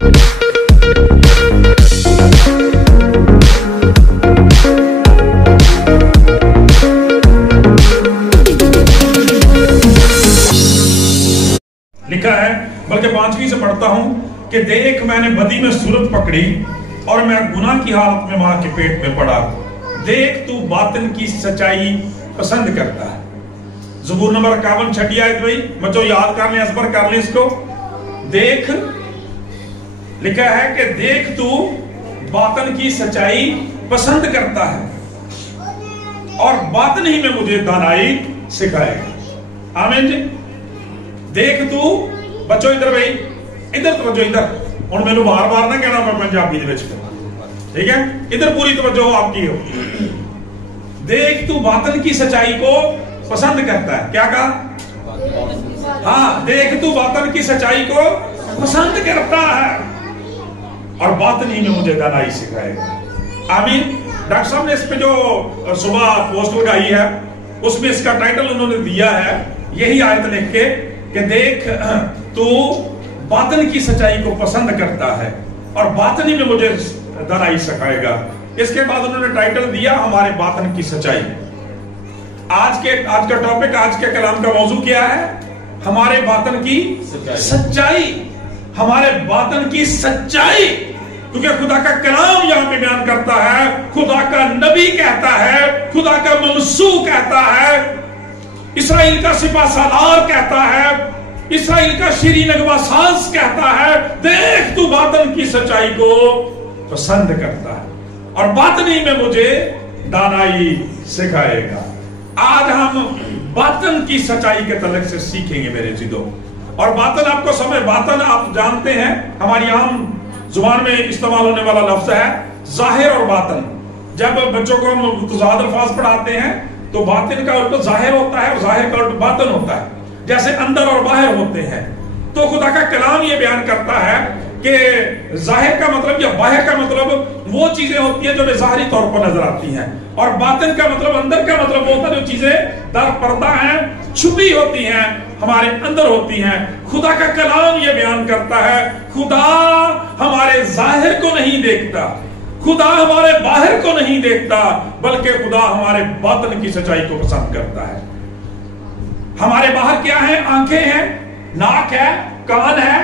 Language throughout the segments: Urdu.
لکھا ہے، بلکہ 5ویں سے پڑھتا ہوں کہ دیکھ میں نے بدی میں صورت پکڑی اور میں گناہ کی حالت میں ماں کے پیٹ میں پڑا، دیکھ تو باطن کی سچائی پسند کرتا ہے۔ زبور نمبر 51 چھٹی آیت بھائی بچوں یاد کر لیں، ازبر کر لیں اس کو۔ دیکھ لکھا ہے کہ دیکھ تو باطن کی سچائی پسند کرتا ہے اور باطن ہی میں مجھے دانائی سکھائے گا۔ آمین جی۔ دیکھ تو بچوں ادھر بھائی ادھر توجہ، ادھر اور میں نے بار بار نہ کہنا میں پنجابی دے وچ، ٹھیک ہے، ادھر پوری توجہ آپ کی ہو۔ دیکھ تو باطن کی سچائی کو پسند کرتا ہے، کیا کہا؟ ہاں، دیکھ تو باطن کی سچائی کو پسند کرتا ہے اور باطن ہی میں مجھے دانائی سکھائے گا۔ آمین۔ ڈاکٹر صاحب نے اس پہ جو صبح پوسٹ لگائی ہے اس میں اس کا ٹائٹل انہوں نے دیا ہے یہی آیت لکھ کے کہ دیکھ تو باطن کی سچائی کو پسند کرتا ہے اور باطن ہی میں مجھے دانائی سکھائے گا۔ اس کے بعد انہوں نے ٹائٹل دیا ہمارے باطن کی سچائی۔ آج کا ٹاپک، آج کے کلام کا موضوع کیا ہے؟ ہمارے باطن کی سچائی، ہمارے باطن کی سچائی، کیونکہ خدا کا کلام یہاں پہ بیان کرتا ہے، خدا کا نبی کہتا ہے، خدا کا منسوخ کہتا ہے، اسرائیل کا سپاہ سالار کہتا ہے، اسرائیل کا شیرین نغمہ ساز کہتا ہے، دیکھ تو باطن کی سچائی کو پسند کرتا ہے اور باطن ہی میں مجھے دانائی سکھائے گا۔ آج ہم باطن کی سچائی کے تعلق سے سیکھیں گے میرے جدو۔ اور باطن آپ کو سمجھ، باطن آپ جانتے ہیں ہماری عام زبان میں استعمال ہونے والا لفظ ہے ظاہر اور باطن۔ جب بچوں کو ہم متضاد الفاظ پڑھاتے ہیں تو باطن کا الٹ ظاہر ہوتا ہے اور ظاہر کا الٹ باطن ہوتا ہے، جیسے اندر اور باہر ہوتے ہیں۔ تو خدا کا کلام یہ بیان کرتا ہے کہ ظاہر کا مطلب یا باہر کا مطلب وہ چیزیں ہوتی ہیں جو ظاہری طور پر نظر آتی ہیں، اور باطن کا مطلب اندر کا مطلب ہوتا ہے جو چیزیں در پردہ ہیں، چھپی ہوتی ہیں، ہمارے اندر ہوتی ہیں۔ خدا کا کلام یہ بیان کرتا ہے خدا ہمارے ظاہر کو نہیں دیکھتا، خدا ہمارے باہر کو نہیں دیکھتا، بلکہ خدا ہمارے باطن کی سچائی کو پسند کرتا ہے۔ ہمارے باہر کیا ہے؟ آنکھیں ہیں، ناک ہے، کان ہے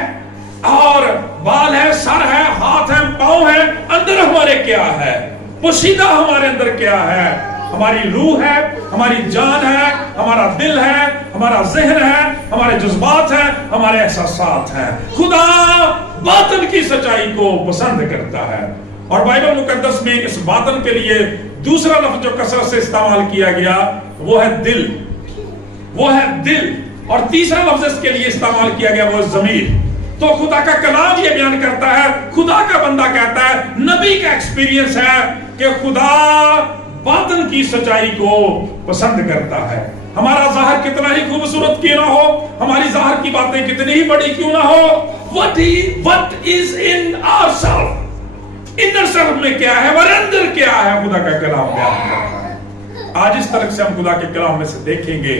اور بال ہے، سر ہے، ہاتھ ہے، پاؤں ہے۔ اندر ہمارے کیا ہے؟ پوشیدہ ہمارے اندر کیا ہے؟ ہماری روح ہے، ہماری جان ہے، ہمارا دل ہے، ہمارا ذہن ہے، ہمارے جذبات ہیں، ہمارے احساسات ہیں۔ خدا باطن کی سچائی کو پسند کرتا ہے۔ اور بائبل مقدس میں اس باطن کے لیے دوسرا لفظ جو کثرت سے استعمال کیا گیا وہ ہے دل، وہ ہے دل، اور تیسرا لفظ اس کے لیے استعمال کیا گیا وہ ہے ضمیر۔ تو خدا کا کلام یہ بیان کرتا ہے، خدا کا بندہ کہتا ہے، نبی کا ایکسپیرینس ہے کہ خدا باطن کی سچائی کو پسند کرتا ہے۔ ہمارا ظاہر کتنا ہی خوبصورت کیوں نہ ہو، ہماری ظاہر کی باتیں کتنی ہی بڑی کیوں نہ ہو، what is in ourselves، inner self میں کیا ہے، ہمارے اندر کیا ہے، خدا کا کلام بیان کرتا ہے۔ آج اس طرح سے ہم خدا کے کلام میں سے دیکھیں گے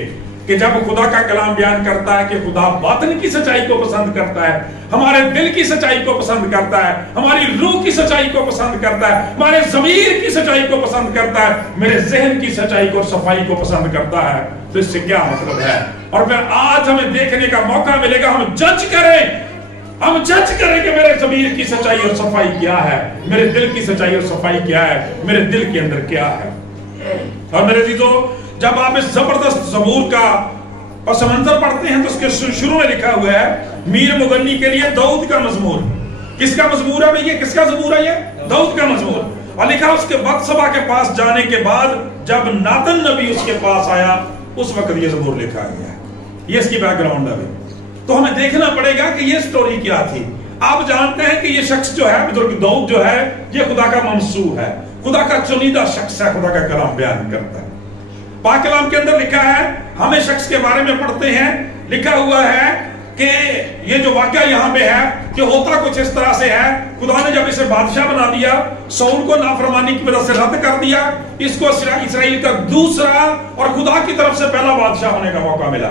کہ جب خدا کا کلام بیان کرتا ہے کہ خدا باطن کی سچائی کو پسند کرتا ہے، ہمارے دل کی سچائی کو پسند کرتا ہے، ہماری روح کی سچائی کو پسند کرتا ہے، ہمارے ضمیر کی سچائی کو پسند کرتا ہے، میرے ذہن کی سچائی کو اور صفائی کو پسند کرتا ہے، تو اس سے کیا مطلب ہے؟ اور پھر آج ہمیں دیکھنے کا موقع ملے گا، ہم جج کریں کہ میرے ضمیر کی سچائی اور صفائی کیا ہے، میرے دل کی سچائی اور صفائی کیا ہے، میرے دل کے اندر کیا ہے۔ اور میرے عزیزو، جب آپ اس زبردست زبور کا پس منظر پڑھتے ہیں تو اس کے شروع میں لکھا ہوا ہے میر مغنی کے لیے داؤد کا مزمور۔ کس کا مزمور ہے بھئی؟ یہ کس کا زبور ہے؟ یہ داؤد کا مزمور۔ اور لکھا اس کے بتشبہ کے پاس جانے کے بعد جب ناتن نبی اس کے پاس آیا اس وقت یہ زبور لکھا گیا ہے۔ یہ اس کی بیک گراؤنڈ ہے۔ تو ہمیں دیکھنا پڑے گا کہ یہ سٹوری کیا تھی۔ آپ جانتے ہیں کہ یہ شخص جو ہے بزرگ داؤد جو ہے یہ خدا کا ممسوح ہے، خدا کا چنیدہ شخص ہے، خدا کا کلام بیان کرتا ہے۔ پاک کلام کے اندر لکھا ہے، ہم اس شخص کے بارے میں پڑھتے ہیں، لکھا ہوا ہے کہ یہ جو واقعہ یہاں پہ ہے کہ ہوتا کچھ اس طرح سے ہے، خدا نے جب اسے بادشاہ بنا دیا، ساؤل کو نافرمانی کی وجہ سے رد کر دیا، اس کو اسرائیل کا دوسرا اور خدا کی طرف سے پہلا بادشاہ ہونے کا موقع ملا۔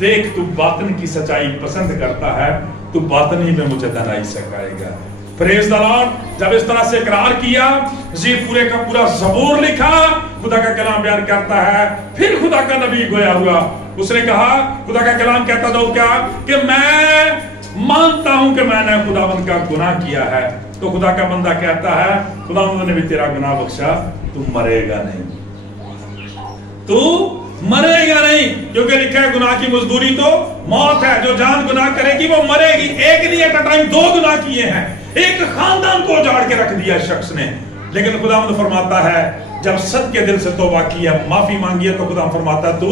دیکھ تو باطن کی سچائی پسند کرتا ہے، تو باطن ہی میں مجھے دنائی سکھائے گا۔ پریز دا لارڈ۔ جب اس طرح سے اقرار کیا، یہ پورے کا پورا زبور لکھا، خدا کا کلام بیان کرتا ہے، پھر خدا کا نبی گویا ہوا، اس نے کہا، خدا کا کلام کہتا داؤد کیا کہ میں مانتا ہوں کہ میں نے خداوند کا گناہ کیا ہے، تو خدا کا بندہ کہتا ہے خداوند نے بھی تیرا گناہ بخشا، تو مرے گا نہیں، تو مرے گا نہیں، کیونکہ لکھا ہے گناہ کی مزدوری تو موت ہے، جو جان گناہ کرے گی وہ مرے گی۔ ایک نہیں ایٹ اے ٹائم 2 گناہ کیے ہیں، ایک خاندان کو اجاڑ کے رکھ دیا شخص نے، لیکن خداوند فرماتا ہے جب صدق کے دل سے توبہ کی ہے، معافی مانگی ہے، تو خدا فرماتا ہے تو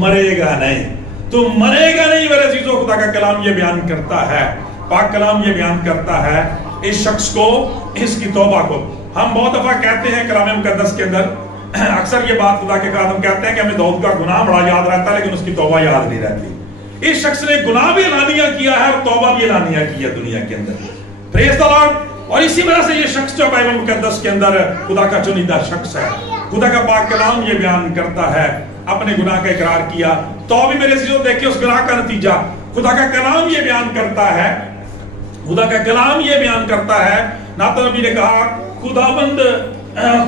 مرے گا نہیں، تو مرے گا نہیں۔ میرے عزیزو، خدا کا کلام یہ بیان کرتا ہے، پاک کلام یہ بیان کرتا ہے اس شخص کو، اس کی توبہ کو۔ ہم بہت دفعہ کہتے ہیں کلام مقدس کے اندر، اکثر یہ بات خدا کے خادم کہتے ہیں کہ ہمیں داؤد کا گناہ بڑا یاد رہتا ہے لیکن اس کی توبہ یاد نہیں رہتی۔ اس شخص نے گناہ بھی اعلانیہ کیا ہے اور توبہ بھی اعلانیہ کی ہے دنیا کے اندر، پریز دی لارڈ۔ اور اسی وجہ سے یہ شخص جو بائبل مقدس کے اندر خدا کا چنیدہ شخص ہے، خدا کا پاک کلام یہ بیان کرتا ہے، اپنے گناہ کا اقرار کیا، تو بھی میرے عزیزو دیکھیں اس گناہ کا نتیجہ خدا کا کلام یہ بیان کرتا ہے، خدا کا کلام یہ بیان کرتا ہے۔ ناتن نبی نے کہا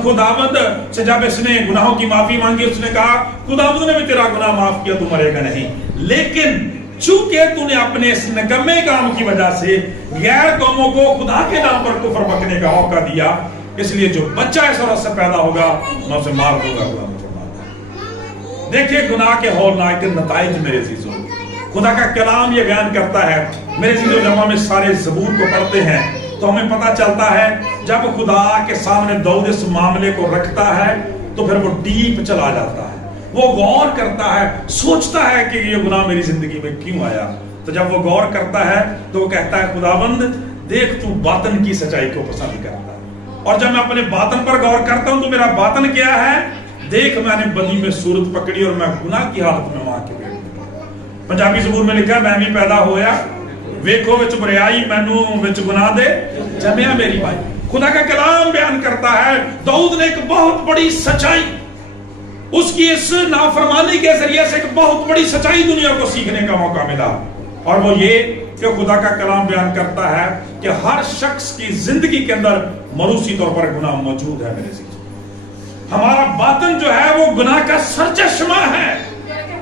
خداوند سے جب اس نے گناہوں کی معافی مانگی، اس نے کہا خداوند نے بھی تیرا گناہ معاف کیا، تو مرے گا نہیں، لیکن چونکہ تو نے اپنے اس نکمے کام کی وجہ سے غیر قوموں کو خدا کے نام پر کفر بکنے کا موقع دیا، اس لیے جو بچہ اس عورت سے پیدا ہوگا میں اسے مار دوں گا۔ دیکھیں گناہ کے ہولناک نتائج میرے عزیزو، خدا کا کلام یہ بیان کرتا ہے میرے عزیزو۔ جب ہم اس سارے زبور کو پڑھتے ہیں تو ہمیں پتہ چلتا ہے جب خدا کے سامنے داؤد اس معاملے کو رکھتا ہے تو پھر وہ ڈیپ چلا جاتا ہے، وہ غور کرتا ہے، سوچتا ہے کہ یہ گناہ میری زندگی میں کیوں آیا۔ تو جب وہ غور کرتا ہے تو وہ کہتا ہے خداوند دیکھ تو باطن کی سچائی کو پسند کرتا ہے، اور جب میں اپنے باطن پر غور کرتا ہوں تو میرا باطن کیا ہے، دیکھ میں نے بدی میں صورت پکڑی اور میں گناہ کی حالت میں ماں کے پیٹ میں۔ پنجابی زبور میں لکھا ہے میں بھی پیدا ہویا ویکھو وچ بریائی مینوں وچ گناہ دے جمیا میری بھائی۔ خدا کا کلام بیان کرتا ہے داؤد نے ایک بہت بڑی سچائی، اس کی اس نافرمانی کے ذریعے سے ایک بہت بڑی سچائی دنیا کو سیکھنے کا موقع ملا، اور وہ یہ کہ خدا کا کلام بیان کرتا ہے کہ ہر شخص کی زندگی کے اندر مروسی طور پر گناہ موجود ہے میرے عزیز۔ ہمارا باطن جو ہے وہ گناہ کا سرچشمہ ہے۔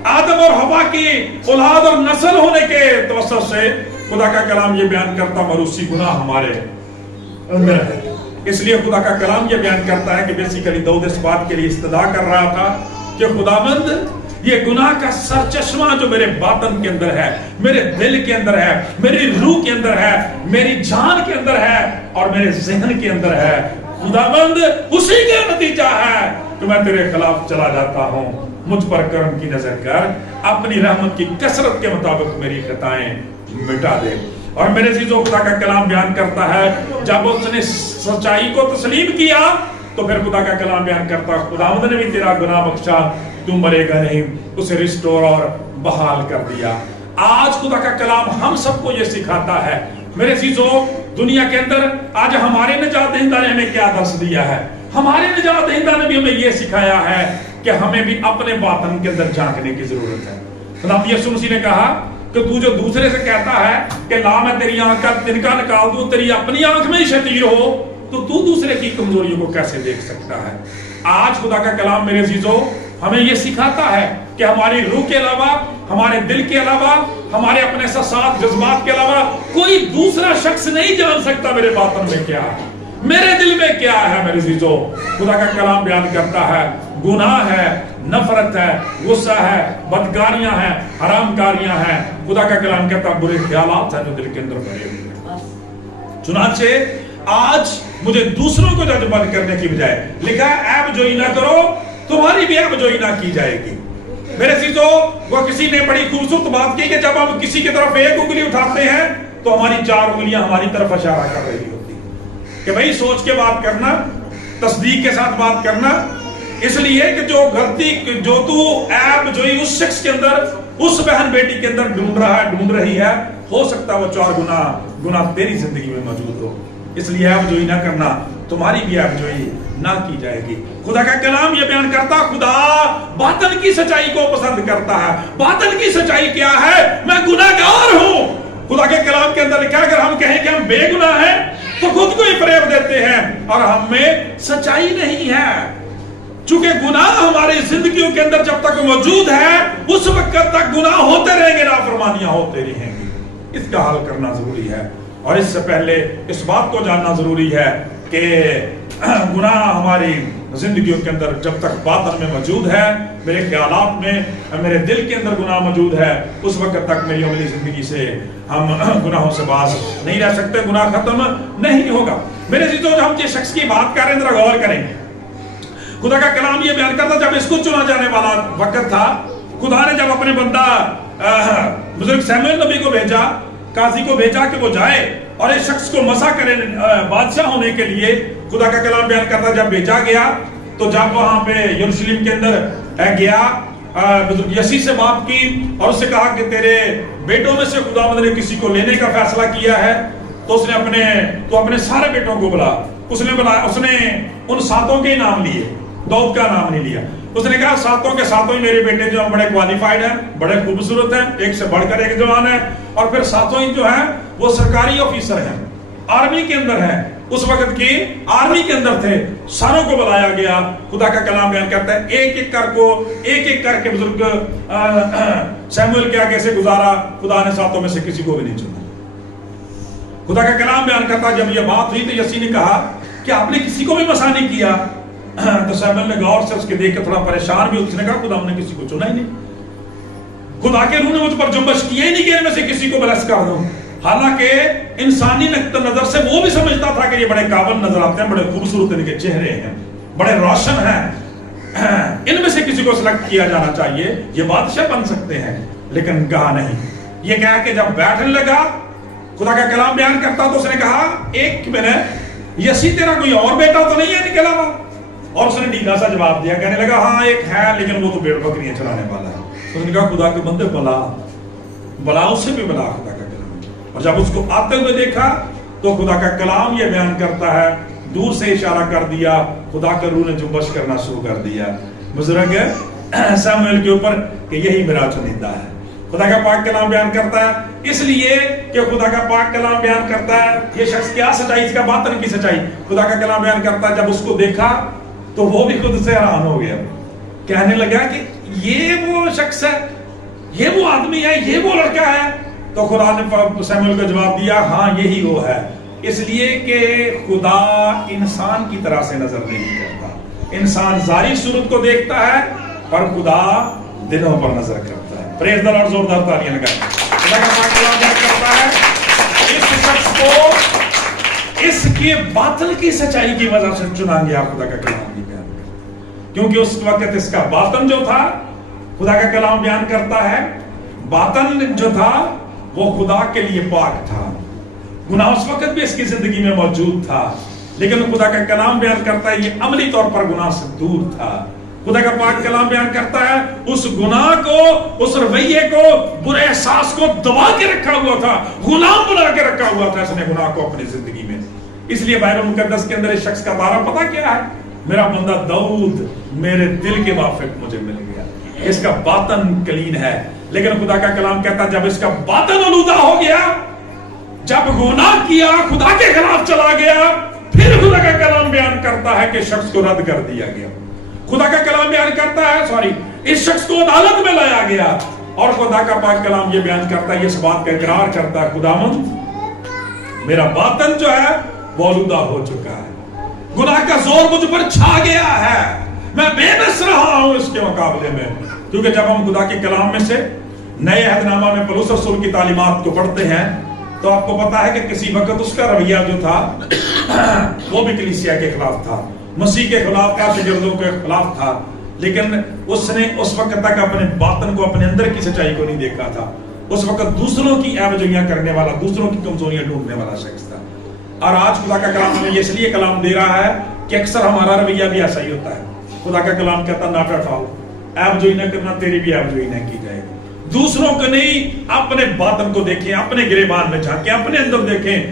آدم اور حوا کی اولاد اور نسل ہونے کے توسط سے خدا کا کلام یہ بیان کرتا مروسی گناہ ہمارے اندر ہے، اس لیے خدا کا کلام یہ بیان کرتا ہے کہ بیسیکلی داؤد اس بات کے لیے استدعا کر رہا تھا کہ خداوند یہ گناہ کا سرچشمہ جو میرے باطن کے اندر ہے، میرے دل کے اندر ہے، میری روح کے اندر ہے، میری جان کے اندر ہے اور میرے ذہن کے اندر ہے، خداوند اسی کا نتیجہ ہے کہ میں تیرے خلاف چلا جاتا ہوں، مجھ پر کرم کی نظر کر، اپنی رحمت کی کثرت کے مطابق میری خطائیں مٹا دے۔ اور میرے عزیزو خدا کا کلام بیان کرتا ہے جب اس نے سچائی کو تسلیم کیا تو پھر خدا کا کلام بیان کرتا ہے خداوند نے بھی تیرا گناہ بخشا، تو مرے گا نہیں، اسے ریسٹور اور بحال کر دیا۔ آج خدا کا کلام ہم سب کو یہ سکھاتا ہے میرے عزیزو، دنیا کے اندر آج ہمارے نجات دہندہ نے ہمیں کیا درس دیا ہے، ہمارے نجات دہندہ نے بھی ہمیں یہ سکھایا ہے کہ ہمیں بھی اپنے باطن کے اندر جھانکنے کی ضرورت ہے۔ خدا یسوع مسیح نے کہا کہ تو جو دوسرے سے کہتا ہے کہ لا میں تیری آنکھ کا تنکا نکال دوں، تیری اپنی آنکھ میں ہی شتیر ہو، تو دوسرے کی کمزوریوں کو کیسے دیکھ سکتا ہے۔ آج خدا کا کلام میرے عزیزو ہمیں یہ سکھاتا ہے کہ ہماری روح کے علاوہ، ہمارے دل کے علاوہ، ہمارے اپنے احساسات جذبات کے علاوہ کوئی دوسرا شخص نہیں جان سکتا میرے باطن میں کیا ہے، میرے دل میں کیا ہے میرے عزیزو۔ خدا کا کلام بیان کرتا ہے گناہ ہے، نفرت ہے، غصہ ہے، بدکاریاں ہیں، حرام کاریاں ہیں۔ خدا کا کلام کہتا ہے برے خیالات ہیں جو دل کے اندر بھرے ہوئے۔ چنانچہ آج مجھے دوسروں کو جج بند کرنے کی بجائے لکھا ہے عیب جوئی نہ کرو، تمہاری بھی عیب جوئی نہ کی جائے گی۔ میرے عزیزو وہ کسی نے بڑی خوبصورت بات کی کہ جب ہم کسی کی طرف ایک انگلی اٹھاتے ہیں تو ہماری 4 انگلیاں ہماری طرف اشارہ کر رہی ہوتی ہیں کہ بھائی سوچ کے بات کرنا، تصدیق کے ساتھ بات کرنا، اس لیے کہ جو غلطی جو تو عیب جوئی اس شخص کے اندر، اس بہن بیٹی کے اندر ڈھونڈ رہا ہے، ڈھونڈ رہی ہے، ہو سکتا ہے وہ 4 گناہ تیری زندگی میں موجود ہو، اس لیے عیب جوئی نہ کرنا۔ تمہاری بھی عیبجوئی نہ کی جائے گی. خدا کا کلام یہ بیان کرتا خدا باطن کی سچائی کو پسند کرتا ہے. باطن کی سچائی کیا ہے؟ میں گناہگار ہوں. خدا کے کلام کے اندر لکھا ہے اگر ہم کہیں کہ ہم بے گناہ ہیں تو خود کو ہی فریب دیتے ہیں اور ہم میں سچائی نہیں ہے. چونکہ گناہ ہماری زندگیوں کے اندر جب تک موجود ہے اس وقت تک گناہ ہوتے رہیں گے, نافرمانیاں ہوتے رہیں گی. اس کا حل کرنا ضروری ہے اور اس سے پہلے اس بات کو جاننا ضروری ہے کہ گناہ ہماری زندگیوں کے اندر جب تک باطن میں موجود ہے, میرے خیالات میں, میرے دل کے اندر گناہ موجود ہے, اس وقت تک میری عملی زندگی سے ہم گناہوں سے باز نہیں رہ سکتے. گناہ ختم نہیں ہوگا. میرے عزیزو, ہم جس شخص کی بات کر رہے ہیں ذرا غور کریں. خدا کا کلام یہ بیان کرتا جب اس کو چنا جانے والا وقت تھا, خدا نے جب اپنے بندہ بزرگ سیموئیل نبی کو بھیجا, قاضی کو بھیجا کہ وہ جائے اور اس شخص کو مسا کرے بادشاہ ہونے کے لیے. خدا کا کلام بیان کرتا جب بھیجا گیا تو جب وہاں پہ یروشلم کے اندر گیا, بزرگ یسی سے بات کی اور اس سے کہا کہ تیرے بیٹوں میں سے خداوند نے کسی کو لینے کا فیصلہ کیا ہے تو اس نے اپنے سارے بیٹوں کو بلا. اس نے ان ساتوں کے نام لیے, داؤد کا نام نہیں لیا. اس نے کہا ساتوں کے ساتوں ہی میرے بیٹے جو بڑے کوالیفائڈ ہیں, بڑے خوبصورت ہیں, ایک سے بڑھ کر ایک جوان ہے, اور پھر ساتوں ہی جو ہیں وہ سرکاری آفیسر ہیں, آرمی کے اندر ہیں, اس وقت کی آرمی کے اندر تھے. ساروں کو بلایا گیا. خدا کا کلام بیان کرتا ہے ایک ایک کر کے بزرگ سیموئیل کے آگے سے گزارا. خدا نے ساتوں میں سے کسی کو بھی نہیں چنا. خدا کا کلام بیان کرتا جب یہ بات ہوئی تو یسی نے کہا کہ آپ نے کسی کو بھی مسا نہیں کیا. تو سیموئیل نے غور سے اس کے دیکھ کے تھوڑا پریشان بھی, اس نے کہا خدا ہم نے کسی کو چنا ہی نہیں. خدا کے روح نے مجھ پر جنبش کیا ہی نہیں کہ میں سے کسی کو بلس کر دوں. حالانکہ انسانی نقطہ نظر سے وہ بھی سمجھتا تھا کہ یہ بڑے قابل نظر آتے ہیں, بڑے خوبصورت ان کے چہرے ہیں, بڑے روشن ہیں, ان میں سے کسی کو سلیکٹ کیا جانا چاہیے, یہ بادشاہ بن سکتے ہیں. لیکن کہا نہیں. یہ کہا کہ جب بیٹھنے لگا خدا کا کلام بیان کرتا تو اس نے کہا ایک منٹ, یسی تیرا کوئی اور بیٹا تو نہیں ہے ان کے علاوہ؟ اور اس نے ڈھیلا سا جواب دیا, کہنے لگا ہاں ایک ہے لیکن وہ تو بھیڑ بکریاں چلانے والا ہے. اس نے کہا خدا کے بندے بلا اسے بھی بلا. خدا کا کلام, اور جب اس کو آتے ہوئے دیکھا تو خدا کا کلام یہ بیان کرتا ہے دور سے اشارہ کر دیا, خدا کے روح نے جنبش کرنا شروع کر دیا بزرگ سیموئیل کے اوپر کہ یہی میرا چنیدہ ہے. خدا کا پاک کلام بیان کرتا ہے اس لیے کہ خدا کا پاک کلام بیان کرتا ہے یہ شخص کیا سچائی, اس کا باطن کی سچائی. خدا کا کلام بیان کرتا ہے جب اس کو دیکھا تو وہ بھی خود سے حیران ہو گیا, کہنے لگا کہ یہ وہ شخص ہے, یہ وہ آدمی ہے, یہ وہ لڑکا ہے. تو خدا نے سیموئیل کو جواب دیا ہاں یہی وہ ہے. اس لیے کہ خدا انسان کی طرح سے نظر نہیں کرتا. انسان ظاہری صورت کو دیکھتا ہے پر خدا دلوں پر نظر کرتا ہے. پریز دی لارڈ, زوردار تالیاں لگائیں. خدا کا پاک کلام بیان کرتا ہے اس شخص کو اس کے باطن کی سچائی کی وجہ سے چنا گیا. خدا کا کلام کیونکہ اس وقت اس کا باطن جو تھا, خدا کا کلام بیان کرتا ہے باطن جو تھا وہ خدا کے لیے پاک تھا. گناہ اس وقت بھی اس کی زندگی میں موجود تھا لیکن خدا کا کلام بیان کرتا ہے یہ عملی طور پر گناہ سے دور تھا. خدا کا پاک کلام بیان کرتا ہے اس گناہ کو, اس رویے کو, برے احساس کو دبا کے رکھا ہوا تھا, غلام بنا کے رکھا ہوا تھا اس نے گناہ کو اپنی زندگی میں. اس لیے بائبل مقدس کے اندر اس شخص کا تعارف پتہ کیا ہے؟ میرا بندہ داؤد میرے دل کے موافق مجھے مل گیا. اس کا باطن کلین ہے. لیکن خدا کا کلام کہتا جب اس کا باطن آلودہ ہو گیا, جب گناہ کیا, خدا کے خلاف چلا گیا, پھر خدا کا کلام بیان کرتا ہے کہ شخص کو رد کر دیا گیا. خدا کا کلام بیان کرتا ہے اس شخص کو عدالت میں لایا گیا. اور خدا کا پاک کلام یہ بیان کرتا ہے, اس بات کا اقرار کرتا ہے خداوند میرا باطن جو ہے وہ آلودہ ہو چکا ہے, گناہ کا زور مجھ پر چھا گیا ہے, میں بے بس رہا ہوں اس کے مقابلے میں. کیونکہ جب ہم خدا کے کلام میں سے نئے عہد نامہ میں پولس رسول کی تعلیمات کو پڑھتے ہیں تو آپ کو پتا ہے کہ کسی وقت اس کا رویہ جو تھا وہ بھی کلیسیا کے خلاف تھا, مسیح کے خلاف تھا, شاگردوں کے خلاف تھا. لیکن اس نے اس وقت تک اپنے باطن کو, اپنے اندر کی سچائی کو نہیں دیکھا تھا. اس وقت دوسروں کی عیبجوئیاں کرنے والا, دوسروں کی کمزوریاں ڈھونڈنے والا شخص تھا. اور آج خدا کا کلام ہمیں اس لیے کلام دے رہا ہے کہ اکثر ہمارا رویہ بھی ایسا ہی ہوتا ہے. خدا کا کلام کہتا نہ ٹٹاؤ, عیبجوئی نہ کرنا, تیری بھی عیبجوئی نہ کی جائے گی. دوسروں کو نہیں, اپنے باطن کو دیکھیں, اپنے گریبان میں جھانکیں, اپنے اندر دیکھیں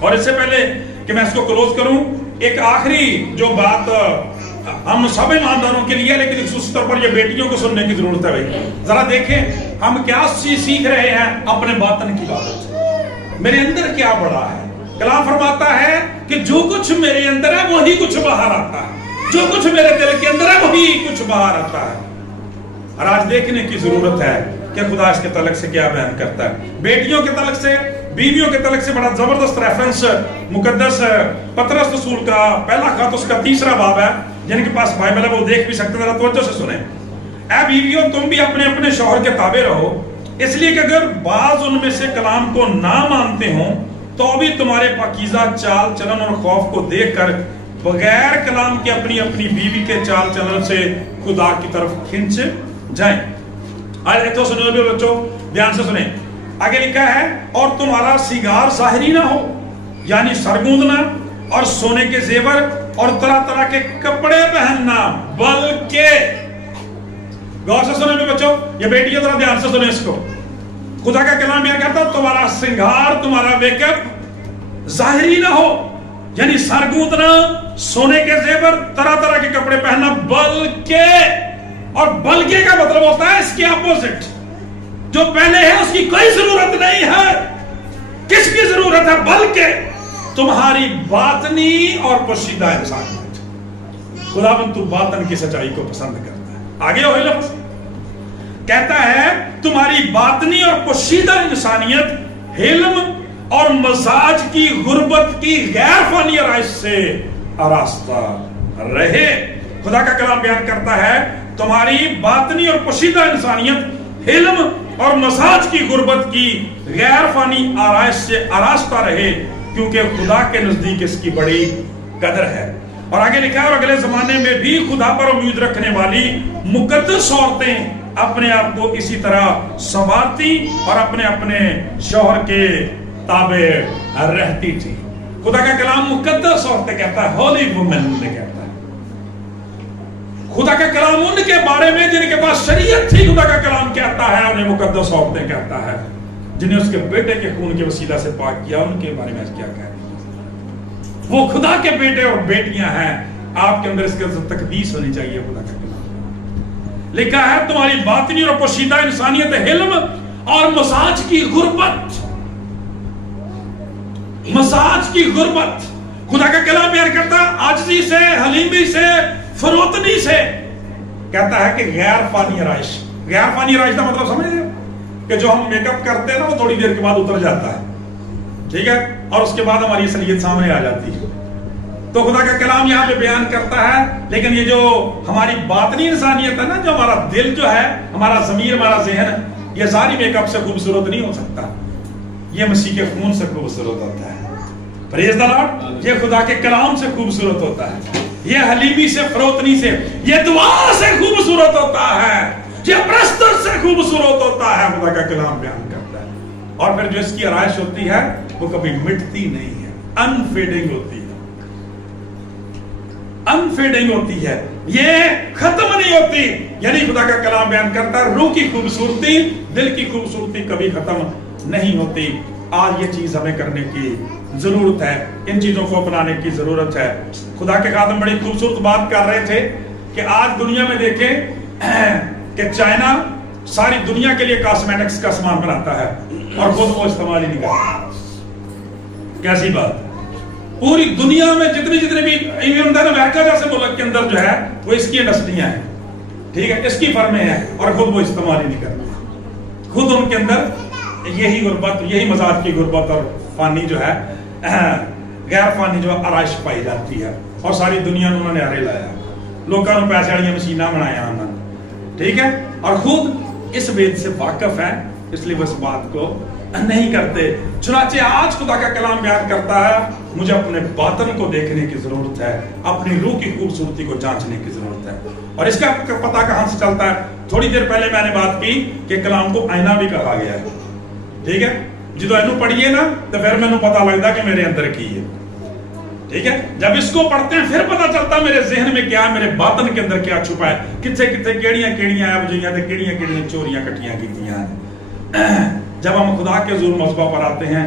اور اس سے پہلے کہ میں اس کو کلوز کروں، ایک آخری جو بات ہم سب ایمانداروں کے لیے، لیکن خصوصی طور پر یہ بیٹیوں کو سننے کی ضرورت ہے بھائی. ذرا دیکھیں ہم کیا سیکھ رہے ہیں اپنے باطن کی بات. میرے اندر کیا بڑا ہے؟ کلام فرماتا ہے کہ جو کچھ میرے اندر ہے وہی کچھ باہر آتا ہے، جو کچھ میرے دل کے اندر ہے وہی کچھ باہر آتا ہے. اور آج دیکھنے کی ضرورت ہے کہ خدا اس کے تعلق سے کیا بیان کرتا ہے. بیٹیوں کے تعلق سے، بیویوں کے تعلق سے بڑا زبردست ریفرنس مقدس پطرس رسول کا پہلا خط اس کا 3 باب ہے. جن کے پاس بائبل ہے وہ دیکھ بھی سکتے ہیں، ذرا توجہ سے سنیں. اے بیویوں تم بھی اپنے اپنے شوہر کے تابع رہو، اس لیے کہ اگر بعض ان میں سے کلام کو نہ مانتے ہوں تو بھی تمہارے پاکیزہ چال چلن اور خوف کو دیکھ کر بغیر کلام کے اپنی اپنی بیوی کے چال چلن سے خدا کی طرف کھنچ جائیں. آج تو سنو بھی بچوں، دھیان سے سنیں. آگے لکھا ہے اور تمہارا سنگار ظاہری نہ ہو، یعنی سرگوندنا اور سونے کے زیور اور طرح طرح کے کپڑے پہننا، بلکہ غور سے سنیں بھی بچوں، یہ بیٹیاں ذرا دھیان سے سنیں اس کو. خدا کا کلام یہ کہتا ہے تمہارا سنگار، تمہارا میک اپ ظاہری نہ ہو، یعنی سرگوندنا، سونے کے زیور، طرح طرح کے کپڑے پہننا، بلکہ، اور بلکہ کا مطلب ہوتا ہے اس کے اپوزٹ. جو پہلے ہے اس کی کوئی ضرورت نہیں ہے. کس کی ضرورت ہے؟ بلکہ تمہاری باطنی اور پوشیدہ انسانیت. خداوند تو باطن کی سچائی کو پسند کرتا ہے. آگے وہی لفظ کہتا ہے تمہاری باطنی اور پوشیدہ انسانیت علم اور مزاج کی غربت کی غیر فانی آرائش سے آراستہ رہے. خدا کا کلام بیان کرتا ہے تمہاری باطنی اور پوشیدہ انسانیت علم اور مزاج کی غربت کی غیر فانی آرائش سے آراستہ رہے، کیونکہ خدا کے نزدیک اس کی بڑی قدر ہے. اور آگے لکھا ہے اور اگلے زمانے میں بھی خدا پر امید رکھنے والی مقدس عورتیں اپنے آپ کو اسی طرح سنوارتی اور اپنے اپنے شوہر کے تابع رہتی تھی. خدا کا کلام مقدس عورتیں کہتا ہے، ہولی وومن کہتا ہے. خدا کا کلام ان کے بارے میں جن کے پاس شریعت تھی، خدا کا کلام کہتا ہے انہیں مقدس عورتیں کہتا ہے. جنہیں اس کے بیٹے کے خون کے وسیلہ سے پاک کیا، ان کے بارے میں کیا کہہ رہے ہیں؟ وہ خدا کے بیٹے اور بیٹیاں ہیں. آپ کے اندر اس کے تقدیس ہونی چاہیے. خدا کا کلام لکھا ہے تمہاری باطنی اور پوشیدہ انسانیت علم اور مزاج کی غربت. مزاج کی غربت. خدا کا کلام بیان کرتا ہے عاجزی سے، حلیمی سے، فروتنی سے. کہتا ہے کہ غیر فانی آرائش. غیر فانی آرائش کا مطلب سمجھ رہے ہو؟ کہ جو ہم میک اپ کرتے ہیں نا وہ تھوڑی دیر کے بعد اتر جاتا ہے، ٹھیک ہے، اور اس کے بعد ہماری اصلیت سامنے آ جاتی ہے. تو خدا کا کلام یہاں پہ بیان کرتا ہے لیکن یہ جو ہماری باطنی انسانیت ہے نا، جو ہمارا دل جو ہے، ہمارا ضمیر، ہمارا ذہن، یہ ساری میک اپ سے خوبصورت نہیں ہو سکتا. یہ مسیح کے خون سے خوبصورت ہوتا ہے. پریز دی لارڈ. یہ خدا کے کلام سے خوبصورت ہوتا ہے. یہ حلیمی سے، فروتنی سے، یہ دعا سے خوبصورت ہوتا ہے. یہ پرستش سے خوبصورت ہوتا ہے. خدا کا کلام بیان کرتا ہے. اور پھر جو اس کی آرائش ہوتی ہے وہ کبھی مٹتی نہیں ہے، انفیڈنگ ہوتی ہے. انفیڈنگ ہوتی ہے، یہ ختم نہیں ہوتی. یعنی خدا کا کلام بیان کرتا ہے روح کی خوبصورتی، دل کی خوبصورتی کبھی ختم نہیں ہوتی. آج یہ چیز ہمیں کرنے کی ضرورت ہے، ان چیزوں کو اپنانے کی ضرورت ہے. خدا کے خادم بڑی خوبصورت بات کر رہے تھے کہ آج دنیا میں دیکھیں کہ چائنا ساری دنیا کے لیے کاسمیٹکس کا سامان بناتا ہے اور خود وہ استعمال ہی نہیں کرتا. کیسی بات؟ پوری دنیا میں جتنے بھی ایون امریکہ جیسے ملک کے اندر جو ہے وہ اس کی انڈسٹریاں ہیں، ٹھیک ہے، اس کی فرمیں ہیں، اور خود وہ استعمال ہی نہیں کرتے. خود ان کے اندر یہی غربت، یہی مزاج کی غربت اور فانی جو ہے، غیر فانی جو آرائش پائی جاتی ہے. اور ساری دنیا میں انہوں نے آرے لایا، لوگوں نے پیسے والی مشینہ بنایا انہوں نے، ٹھیک ہے، اور خود اس وید سے واقف ہے، اس لیے وہ اس بات کو نہیں کرتے. چنانچہ آج خدا کا کلام بیان کرتا ہے مجھے اپنے باطن کو دیکھنے کی ضرورت ہے، اپنی روح کی خوبصورتی کو جانچنے کی ضرورت ہے. اور اس کا پتہ کہاں سے چلتا ہے؟ تھوڑی دیر پہلے میں نے بات کی کہ کلام کو آئینہ بھی کہا گیا ہے، ٹھیک ہے. جدو اینو پڑھیے نا تو پھر میں نے پتا لگتا کہ میرے اندر کی ہے، ٹھیک ہے. جب اس کو پڑھتے ہیں پھر پتا چلتا میرے ذہن میں کیا ہے، میرے باطن کے اندر کیا چھپا ہے، کتنے کتنے کیڑیاں ہیں بجیاں تے کیڑیاں چوریاں کٹیاں کیتیاں ہیں. جب ہم خدا کے حضور مذبح پر آتے ہیں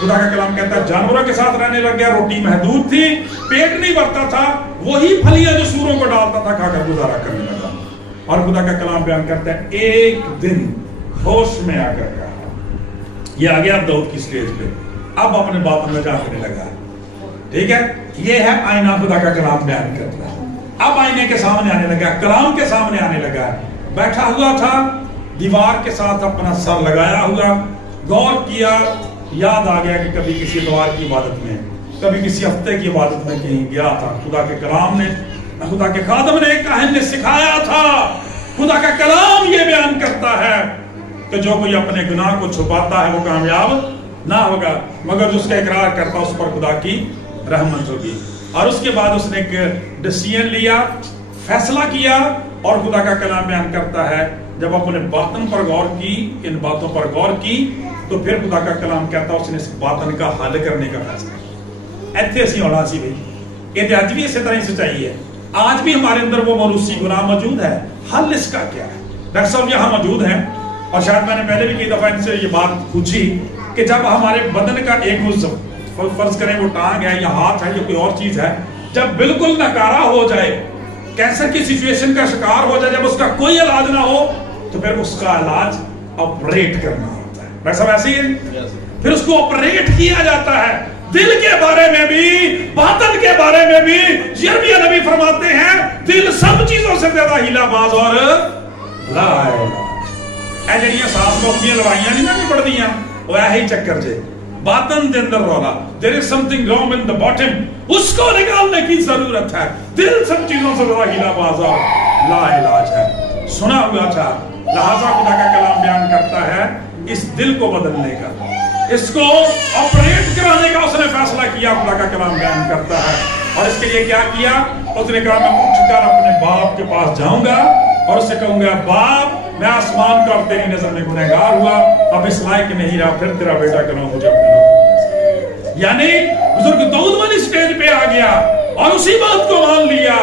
خدا کا کلام کہتا ہے جانوروں کے ساتھ رہنے لگ گیا، روٹی محدود تھی، پیٹ نہیں بھرتا تھا، وہی پھلیاں جو سوروں کو ڈالتا تھا کھا کر گزارا کرنے لگا۔ اور خدا کا کلام بیان کرتا ہے ایک دن ہوش میں آ کر کہا، یہ آ گیا اب داؤد کی سٹیج پہ، اب اپنے باطن میں جھانکنے لگا، ٹھیک ہے، یہ ہے آئینہ خدا کا کلام بیان کرتا ہے۔ اب آئینے کے سامنے آنے لگا، کلام کے سامنے آنے لگا، بیٹھا ہوا تھا، دیوار کے ساتھ اپنا سر لگایا ہوا، غور کیا، یاد آ گیا کہ کبھی کسی اتوار کی عبادت میں، کبھی کسی ہفتے کی عبادت میں کہیں گیا تھا، خدا کے کلام نے، خدا کے خادم نے، کاہن نے سکھایا تھا۔ خدا کا کلام یہ بیان کرتا ہے کہ جو کوئی اپنے گناہ کو چھپاتا ہے وہ کامیاب نہ ہوگا، مگر جو اس کا اقرار کرتا اس پر خدا کی رحمت ہوگی۔ اور اس کے بعد اس نے ایک ڈیسیژن لیا، فیصلہ کیا، اور خدا کا کلام بیان کرتا ہے جب اپنے باطن پر غور کی، ان باتوں پر غور کی، تو پھر خدا کا کلام کہتا ہے اس نے اس باطن کا حل کرنے کا فیصلہ کیا۔ ایتھے اسی ہونا سی بھائی، یہ آج بھی اسی طرح ہی سچائی ہے، آج بھی ہمارے اندر وہ موروثی گناہ موجود ہے، حل اس کا کیا ہے؟ ڈاکٹر صاحب یہاں موجود ہیں، اور شاید میں نے پہلے بھی کئی دفعہ ان سے یہ بات پوچھی کہ جب ہمارے بدن کا ایک عضو، فرض کریں وہ ٹانگ ہے یا ہاتھ ہے یا کوئی اور چیز ہے، جب بالکل ناکارہ ہو جائے، کینسر کی سچویشن کا شکار ہو جائے، جب اس کا کوئی علاج نہ ہو، تو پھر اس کا علاج آپریٹ کرنا ہوتا ہے۔ ڈاکٹر صاحب ایسے ہی پھر اس کو آپریٹ کیا جاتا ہے۔ دل کے بارے میں بھی، باطن کے بارے میں بھی یرمیہ نبی فرماتے ہیں دل سب چیزوں سے زیادہ ہیلا باز اور لا علاج۔ اے جڑیاں ساس لوگ دیاں لڑائیاں نہیں پڑ دیاں، وہ ایہی چکر جے، باطن دے اندر رولا، there is something wrong in the bottom، اس کو نکالنے کی ضرورت ہے۔ دل سب چیزوں سے زیادہ ہیلا باز اور لا علاج ہے، سنا ہوا تھا۔ لہذا خدا کا کلام بیان کرتا ہے اس دل کو بدلنے کا، اس کو آپریٹ کرانے کا اس نے فیصلہ کیا۔ خدا کا کلام بیان کرتا ہے، اور اس کے لیے کیا کیا؟ اس نے کہا میں اٹھ کر اپنے باپ کے پاس جاؤں گا اور اسے کہوں گا باپ میں آسمان کا اور تیری نظر میں گنہگار ہوا، اب اس لائق نہیں رہا، پھر تیرا بیٹا کروں مجھے اپنے نوکر۔ یعنی بزرگ داؤد والی سٹیج پہ آ گیا اور اسی بات کو مان لیا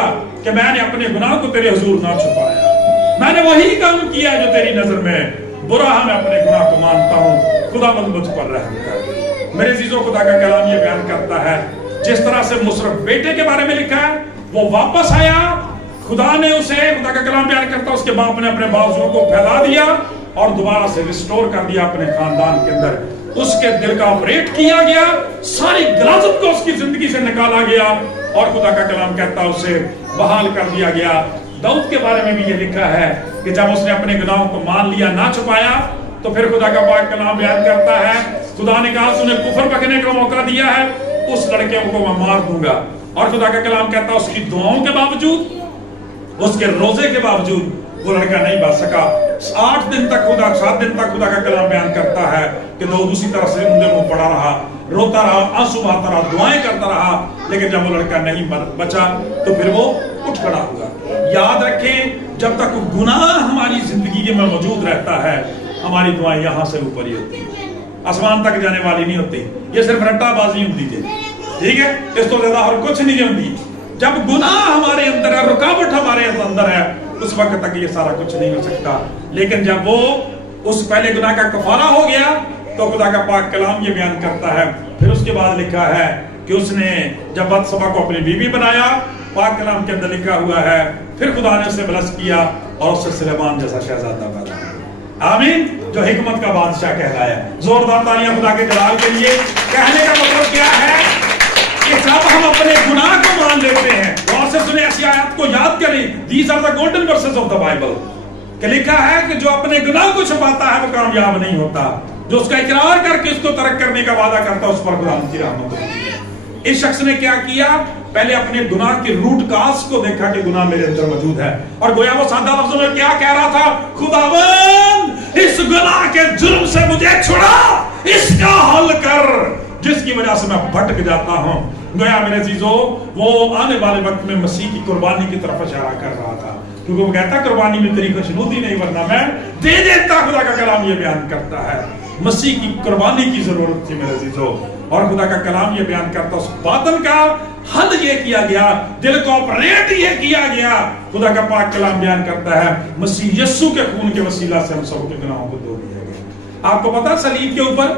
کہ میں نے اپنے گناہ کو تیرے حضور نہ چھپایا، میں نے وہی کام کیا جو تیری نظر میں برا ہے، میں اپنے گناہ کو مانتا ہوں، خدا مجھ پر رحم کر۔ میرے عزیزوں، خدا کا کلام یہ بیان کرتا ہے جس طرح سے مصرف بیٹے کے بارے میں لکھا ہے، وہ واپس آیا، خدا نے اسے، خدا کا کلام بیان کرتا ہے اس کے باپ نے اپنے بازوؤں کو پھیلا دیا اور دوبارہ سے ریسٹور کر دیا اپنے خاندان کے اندر، اس کے دل کا آپریٹ کیا گیا، ساری غلاظت کو اس کی زندگی سے نکالا گیا، اور خدا کا کلام کہتا ہے اسے بحال کر دیا گیا۔ داؤد کے بارے میں بھی یہ لکھا ہے کہ جب اس نے اپنے گناہوں کو مان لیا، نہ چھپایا، تو پھر خدا کا پاک کلام بیان کرتا ہے خدا نے کہا اس نے کفر پکنے کا موقع دیا ہے، اس لڑکے کو میں مار دوں گا۔ اور خدا کا کلام کہتا ہے اس کی دعاؤں کے باوجود، اس کے روزے کے باوجود وہ لڑکا نہیں بچ سکا۔ 7 دن تک خدا کا کلام بیان کرتا ہے کہ داؤد اسی طرح سے اندر منہ پڑا رہا، روتا رہا، آنسو بہاتا رہا، دعائیں کرتا رہا، لیکن جب وہ لڑکا نہیں بچا تو پھر وہ اٹھ کھڑا ہوا۔ یاد رکھیں جب تک گناہ ہماری زندگی میں موجود رہتا ہے، ہماری دعائیں یہاں سے اوپر ہی ہوتی ہیں، آسمان تک جانے والی نہیں ہوتی، یہ صرف رٹا بازی ہوتی ہے، ٹھیک ہے، اس تو زیادہ اور کچھ نہیں ہوتی۔ جب گناہ ہمارے اندر ہے، رکاوٹ ہمارے اندر ہے، اس وقت تک یہ سارا کچھ نہیں ہو سکتا۔ لیکن جب وہ اس پہلے گناہ کا کفارہ ہو گیا تو خدا کا پاک کلام یہ بیان کرتا ہے، پھر اس کے بعد لکھا ہے کہ اس نے جب بتسبا کو اپنی بیوی بنایا، پاک کلام کے اندر لکھا ہوا ہے پھر خدا نے اسے بلس کیا اور اس سے سلیمان جیسا شہزادہ پیدا ہوا، آمین، جو حکمت کا بادشاہ کہلایا۔ زوردار تالیاں خدا کے جلال کے لیے۔ کہنے کا مطلب کیا ہے کہ جب ہم اپنے گناہ کو مان لیتے ہیں، غور سے سنیں، ایسی آیات کو یاد کریں، these are the golden verses of the Bible، کہ لکھا ہے کہ جو اپنے گناہ کو چھپاتا ہے وہ کامیاب نہیں ہوتا، جو اس کا اقرار کر کے اس کو ترک کرنے کا وعدہ کرتا ہے اس پر خدا کی رحمت ہوتی ہے۔ اس شخص نے کیا کیا؟ پہلے اپنے گناہ کے روٹ کاز کو دیکھا کہ گناہ میرے اندر موجود ہے، اور گویا وہ سادہ لفظوں میں کیا کہہ رہا تھا؟ خداوند اس گناہ کے جرم سے مجھے چھڑا، اس کا حل کر جس کی وجہ سے میں بھٹک جاتا ہوں۔ گویا میرے عزیزو وہ آنے والے وقت میں مسیح کی قربانی کی طرف اشارہ کر رہا تھا، کیونکہ وہ کہتا قربانی میں تیری خوشنودی نہیں ورنہ میں دے دیتا۔ خدا کا کلام یہ بیان کرتا ہے مسیح کی قربانی کی ضرورت تھی میرے عزیزو، اور خدا کا کلام یہ بیان کرتا اس باطن کا حل یہ کیا گیا، دل کو آپریٹ یہ کیا گیا۔ خدا کا پاک کلام بیان کرتا ہے مسیح یسوع کے خون کے وسیلہ سے ہم سب کے گناہوں کو دھو دیا گیا۔ آپ کو پتا صلیب کے اوپر